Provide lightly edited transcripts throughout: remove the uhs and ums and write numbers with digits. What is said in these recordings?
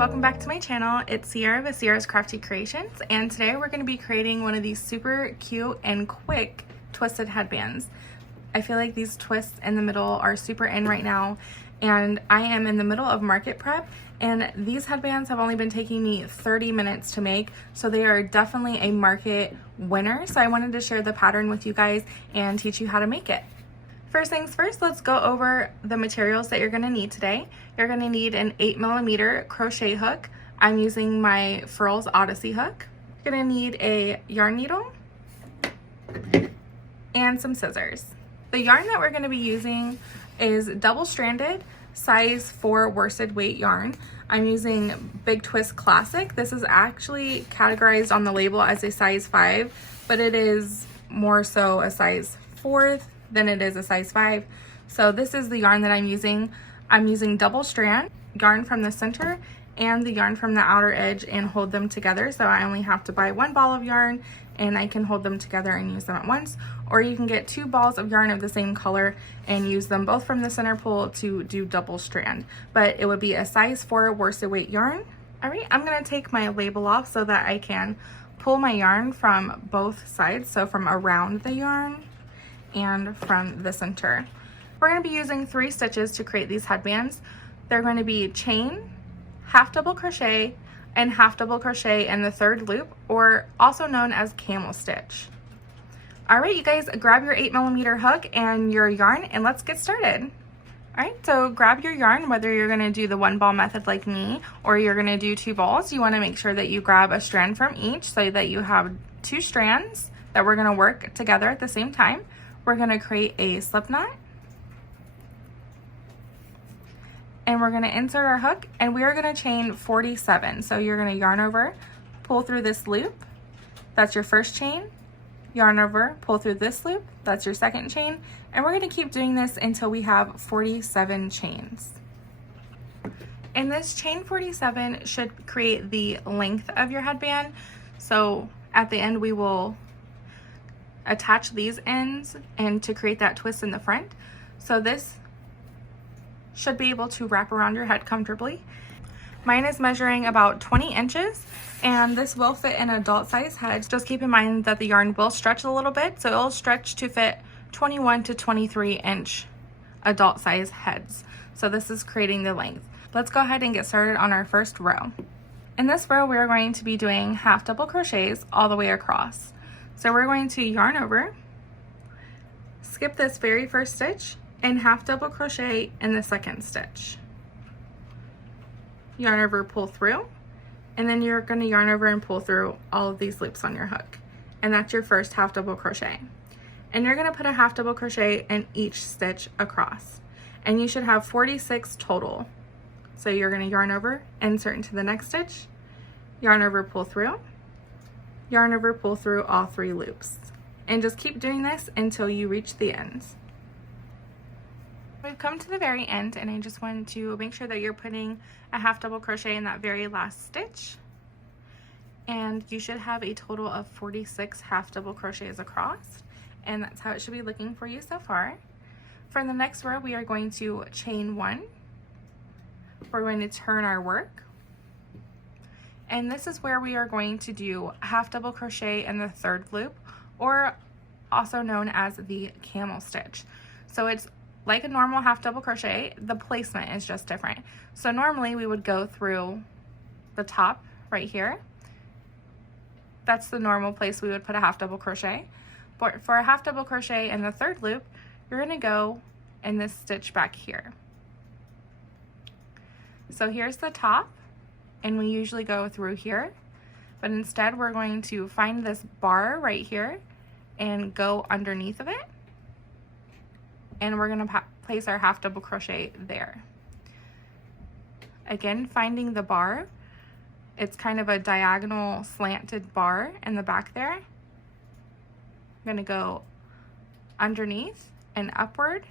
welcome back to my channel. It's Sierra with Sierra's Crafty Creations, and today we're going to be creating one of these super cute and quick twisted headbands. I feel like these twists in the middle are super in right now, and I am in the middle of market prep, and these headbands have only been taking me 30 minutes to make, so they are definitely a market winner. So I wanted to share the pattern with you guys and teach you how to make it. First things first, let's go over the materials that you're going to need today. You're going to need an 8mm crochet hook. I'm using my Furls Odyssey hook. You're going to need a yarn needle and some scissors. The yarn that we're going to be using is double-stranded size 4 worsted weight yarn. I'm using Big Twist Classic. This is actually categorized on the label as a size 5, but it is more so a size 4 than it is a size 5. So this is the yarn that I'm using. I'm using double strand yarn from the center and the yarn from the outer edge and hold them together. So I only have to buy one ball of yarn and I can hold them together and use them at once. Or you can get 2 balls of yarn of the same color and use them both from the center pull to do double strand. But it would be a size 4 worsted weight yarn. All right, I'm gonna take my label off so that I can pull my yarn from both sides. So from around the yarn and from the center. We're going to be using 3 stitches to create these headbands. They're going to be chain, half double crochet, and half double crochet in the 3rd loop, or also known as camel stitch. All right, you guys, grab your 8mm hook and your yarn and let's get started. All right, so grab your yarn, whether you're going to do the 1 ball method like me or you're going to do 2 balls. You want to make sure that you grab a strand from each so that you have 2 strands that we're going to work together at the same time. We're going to create a slip knot and we're going to insert our hook, and we are going to chain 47. So you're going to yarn over, pull through this loop, that's your first chain, yarn over, pull through this loop, that's your second chain, and we're going to keep doing this until we have 47 chains. And this chain 47 should create the length of your headband. So at the end we will attach these ends and to create that twist in the front. So this should be able to wrap around your head comfortably. Mine is measuring about 20 inches and this will fit an adult size head. Just keep in mind that the yarn will stretch a little bit, so it'll stretch to fit 21 to 23 inch adult size heads. So this is creating the length. Let's go ahead and get started on our first row. In this row we're going to be doing half double crochets all the way across. So we're going to yarn over, skip this very first stitch, and half double crochet in the second stitch. Yarn over, pull through, and then you're going to yarn over and pull through all of these loops on your hook. And that's your first half double crochet. And you're going to put a half double crochet in each stitch across. And you should have 46 total. So you're going to yarn over, insert into the next stitch, yarn over, pull through, yarn over, pull through all 3 loops, and just keep doing this until you reach the ends. We've come to the very end, and I just want to make sure that you're putting a half double crochet in that very last stitch, and you should have a total of 46 half double crochets across, and that's how it should be looking for you so far. For the next row we are going to chain 1. We're going to turn our work, and this is where we are going to do half double crochet in the 3rd loop, or also known as the camel stitch. So it's like a normal half double crochet, the placement is just different. So normally we would go through the top right here. That's the normal place we would put a half double crochet. But for a half double crochet in the 3rd loop, you're going to go in this stitch back here. So here's the top, and we usually go through here, but instead we're going to find this bar right here and go underneath of it, and we're going to place our half double crochet there. Again, finding the bar, it's kind of a diagonal slanted bar in the back there. I'm going to go underneath and upward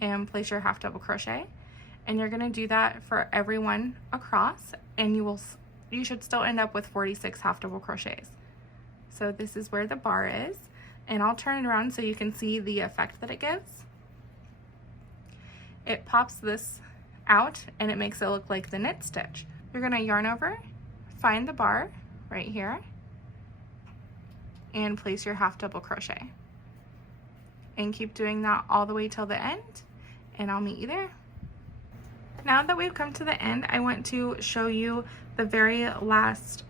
and place your half double crochet. And you're going to do that for every one across, and you should still end up with 46 half double crochets. So this is where the bar is, and I'll turn it around so you can see the effect that it gives. It pops this out and it makes it look like the knit stitch. You're going to yarn over, find the bar right here, and place your half double crochet. And keep doing that all the way till the end, and I'll meet you there. Now that we've come to the end, I want to show you the very last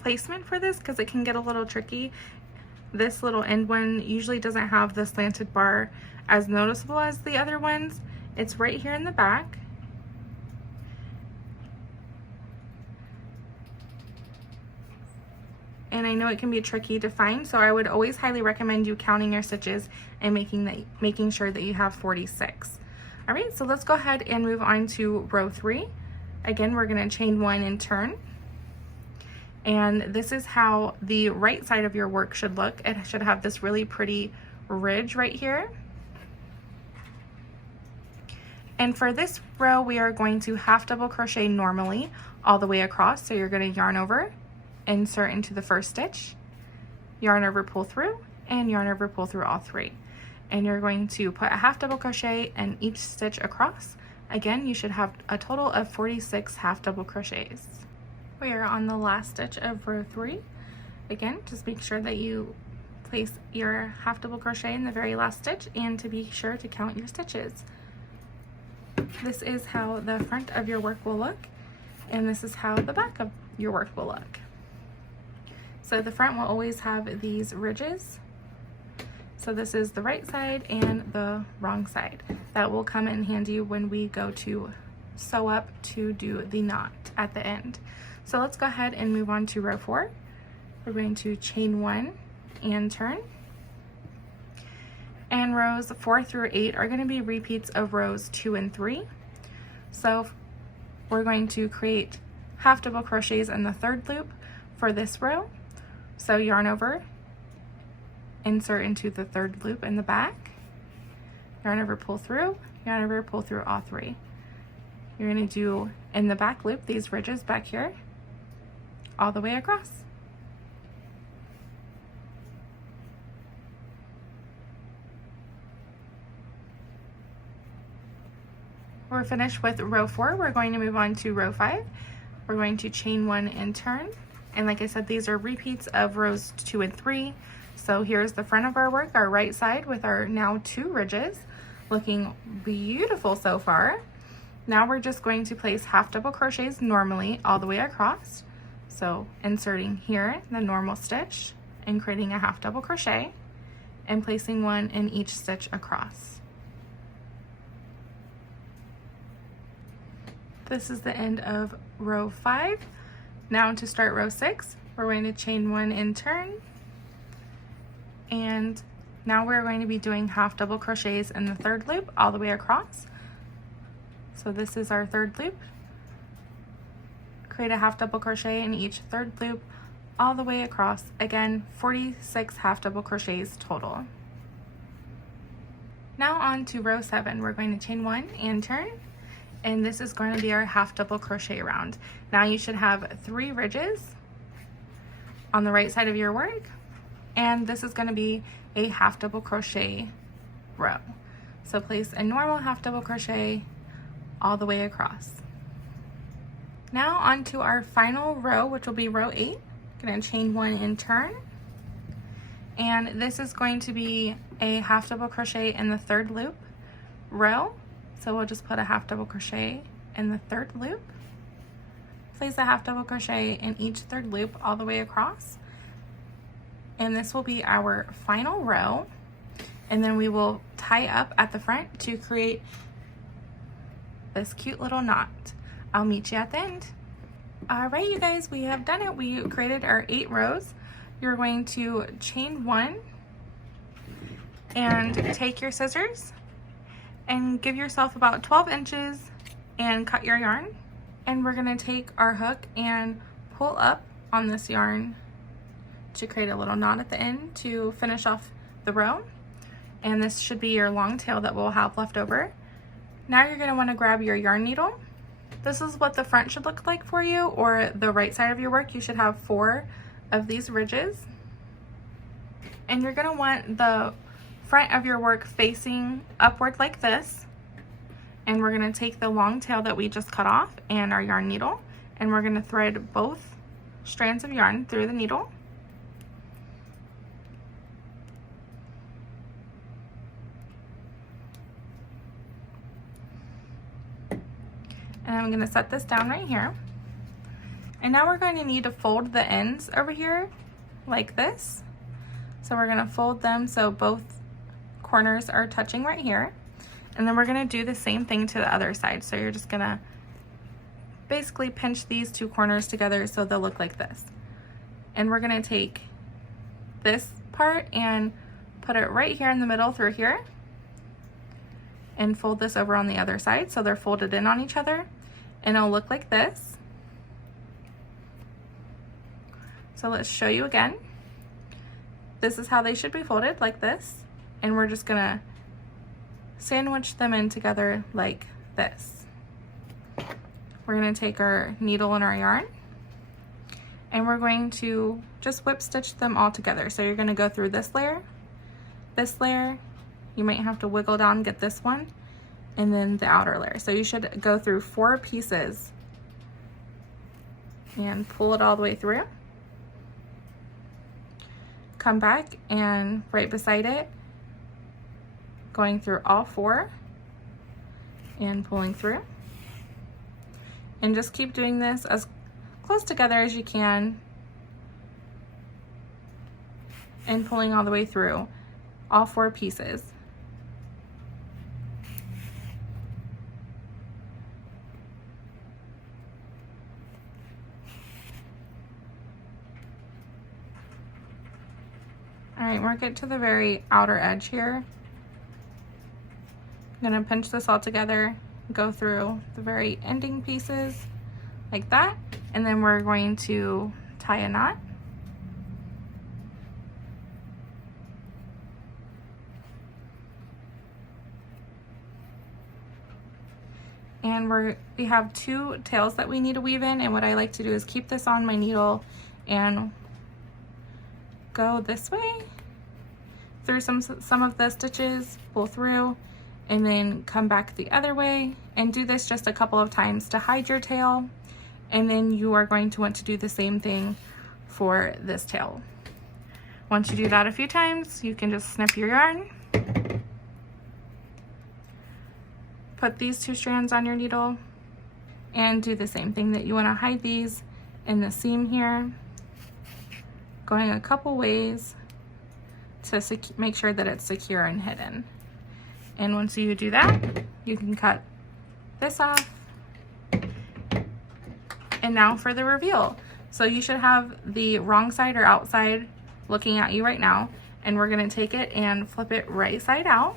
placement for this because it can get a little tricky. This little end one usually doesn't have the slanted bar as noticeable as the other ones. It's right here in the back. And I know it can be tricky to find, so I would always highly recommend you counting your stitches and making sure that you have 46. All right, so let's go ahead and move on to row 3. Again, we're going to chain 1 and turn. And this is how the right side of your work should look. It should have this really pretty ridge right here. And for this row, we are going to half double crochet normally all the way across. So you're going to yarn over, insert into the first stitch, yarn over, pull through, and yarn over, pull through all 3. And you're going to put a half double crochet in each stitch across. Again, you should have a total of 46 half double crochets. We are on the last stitch of row 3. Again, just make sure that you place your half double crochet in the very last stitch and to be sure to count your stitches. This is how the front of your work will look, and this is how the back of your work will look. So the front will always have these ridges. So this is the right side and the wrong side. That will come in handy when we go to sew up to do the knot at the end. So let's go ahead and move on to row 4. We're going to chain 1 and turn. And rows 4 through 8 are going to be repeats of rows 2 and 3. So we're going to create half double crochets in the third loop for this row. So yarn over, insert into the third loop in the back, yarn over, pull through, yarn over, pull through all 3. You're going to do in the back loop these ridges back here all the way across. We're finished with row 4. We're going to move on to row 5. We're going to chain 1 and turn. And like I said, these are repeats of rows 2 and 3. So here's the front of our work, our right side with our now 2 ridges, looking beautiful so far. Now we're just going to place half double crochets normally all the way across. So inserting here the normal stitch and creating a half double crochet and placing one in each stitch across. This is the end of row 5. Now to start row 6, we're going to chain 1 and turn. And now we're going to be doing half double crochets in the third loop all the way across. So this is our third loop. Create a half double crochet in each third loop all the way across. Again, 46 half double crochets total. Now on to row 7, we're going to chain 1 and turn. And this is going to be our half double crochet round. Now you should have 3 ridges on the right side of your work, and this is going to be a half double crochet row. So place a normal half double crochet all the way across. Now on to our final row, which will be row 8. I'm going to chain 1 and turn, and this is going to be a half double crochet in the third loop row. So we'll just put a half double crochet in the third loop, place a half double crochet in each third loop all the way across, and this will be our final row. And then we will tie up at the front to create this cute little knot. I'll meet you at the end. All right, you guys, we have done it. We created our 8 rows. You're going to chain 1 and take your scissors and give yourself about 12 inches and cut your yarn. And we're gonna take our hook and pull up on this yarn to create a little knot at the end to finish off the row. And this should be your long tail that we'll have left over. Now you're gonna wanna grab your yarn needle. This is what the front should look like for you, or the right side of your work. You should have 4 of these ridges. And you're gonna want the front of your work facing upward like this, And we're going to take the long tail that we just cut off and our yarn needle, and we're going to thread both strands of yarn through the needle. And I'm going to set this down right here. And now we're going to need to fold the ends over here like this. So we're going to fold them so both corners are touching right here. And then we're going to do the same thing to the other side. So you're just going to basically pinch these two corners together so they'll look like this. And we're going to take this part and put it right here in the middle through here. And fold this over on the other side so they're folded in on each other. And it'll look like this. So let's show you again. This is how they should be folded, like this. And we're just gonna sandwich them in together like this. We're gonna take our needle and our yarn, and we're going to just whip stitch them all together. So you're gonna go through this layer, you might have to wiggle down, get this one, and then the outer layer. So you should go through 4 pieces and pull it all the way through. Come back and right beside it, going through all 4 and pulling through. And just keep doing this as close together as you can and pulling all the way through all 4 pieces. All right, we're getting to the very outer edge here. I'm gonna pinch this all together, go through the very ending pieces like that, and then we're going to tie a knot. And we have 2 tails that we need to weave in, and what I like to do is keep this on my needle and go this way through some of the stitches, pull through, and then come back the other way, and do this just a couple of times to hide your tail. And then you are going to want to do the same thing for this tail. Once you do that a few times, you can just snip your yarn, put these 2 strands on your needle, and do the same thing. That you want to hide these in the seam here, going a couple ways to make sure that it's secure and hidden. And once you do that, you can cut this off. And now for the reveal. So you should have the wrong side or outside looking at you right now, and we're going to take it and flip it right side out.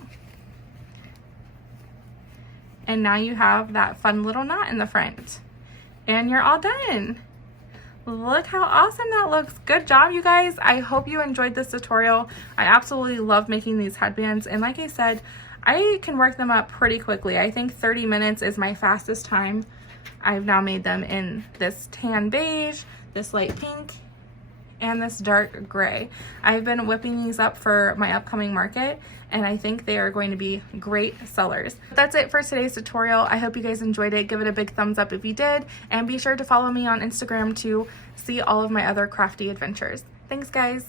And now you have that fun little knot in the front, and you're all done. Look how awesome that looks. Good job, you guys. I hope you enjoyed this tutorial. I absolutely love making these headbands, and like I said, I can work them up pretty quickly. I think 30 minutes is my fastest time. I've now made them in this tan beige, this light pink, and this dark gray. I've been whipping these up for my upcoming market, and I think they are going to be great sellers. That's it for today's tutorial. I hope you guys enjoyed it. Give it a big thumbs up if you did, and be sure to follow me on Instagram to see all of my other crafty adventures. Thanks, guys.